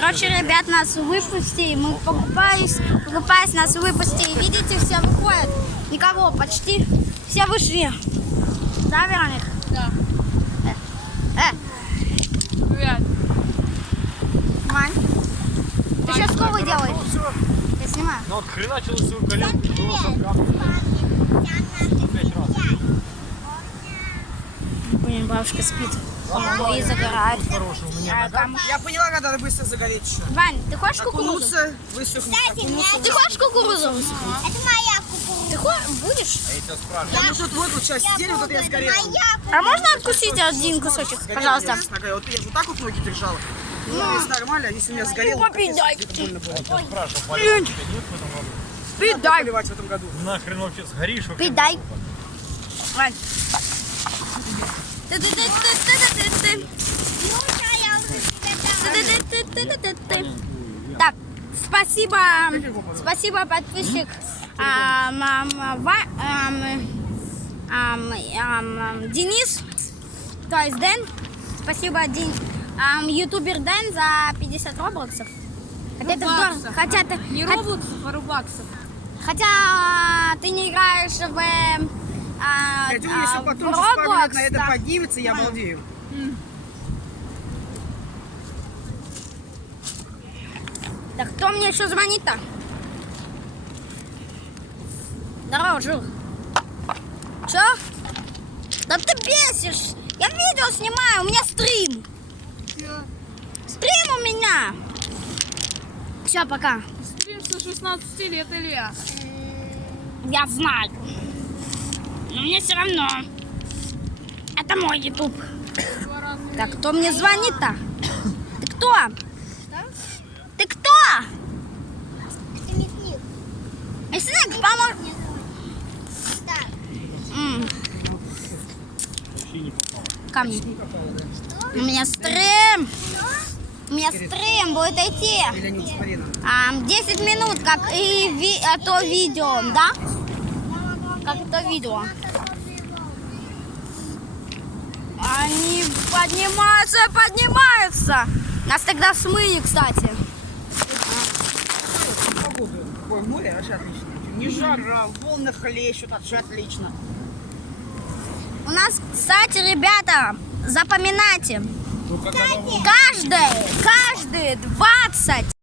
Короче, ребят, нас выпустили. Мы покупаясь, нас выпустили. Видите, все выходят. Никого почти. Все вышли. Да, Вероника? Да. Привет. Вань, ты сейчас что вы делаете? Я снимаю. Ну вот хреначила свою коленку, было там капля. Опять раз. Блин, бабушка спит. И загорает. Хороший у меня нога. Я поняла, когда надо быстро загореть еще. Вань, ты хочешь кукурузу? Окунуться, высохнуть, окунуться. Ты хочешь кукурузу? Это моя кукуруза. Ты будешь? Я тебя спрашиваю. Я может вот сейчас сидели, вот я сгорела. А можно откусить один кусочек, пожалуйста? Вот я вот так вот ноги держала. Ну, если нормально, а если у меня сгорело, Попей, дай. это больно было. Я тебя спрашивал, болел тебя нет в этом году? Пидай. Поливать в этом году. Нахрен вообще сгоришь? вообще? Пидай. Вань. Ты-ты-ты-ты-ты-ты-ты. Ты-ты-ты-ты-ты-ты-ты. Так, спасибо, подписчик Денис, то есть Дэн. Спасибо, ютубер Дэн за 50 роблоксов. Хотя это здорово. Хотя ты Не роблоксов, а рубаксов. хотя ты не играешь в Я думаю, если потом в через пару лет Roblox, на это да. поднимется, я балдею. Да кто мне еще звонит-то? Здорово, Жур. Че? Да ты бесишь! Я видео снимаю, у меня стрим. Стрим у меня. Все, пока. Стрим со 16 лет, Илья. Я знаю. Но мне все равно. Это мой YouTube. Так, кто мне звонит-то? Ты кто? Ты кто? Это мясник. Мясник, поможет. Так. Камни. У меня стрим. У меня стрим будет идти. Или не смотри. 10 минут, как и то видео, да? Как это видео. Они поднимаются. Нас тогда смыли, кстати. Погода. Такое море, вообще отлично. Не жара, волны хлещут, вообще отлично. У нас, кстати, ребята, запоминайте. Ну, когда Каждые 20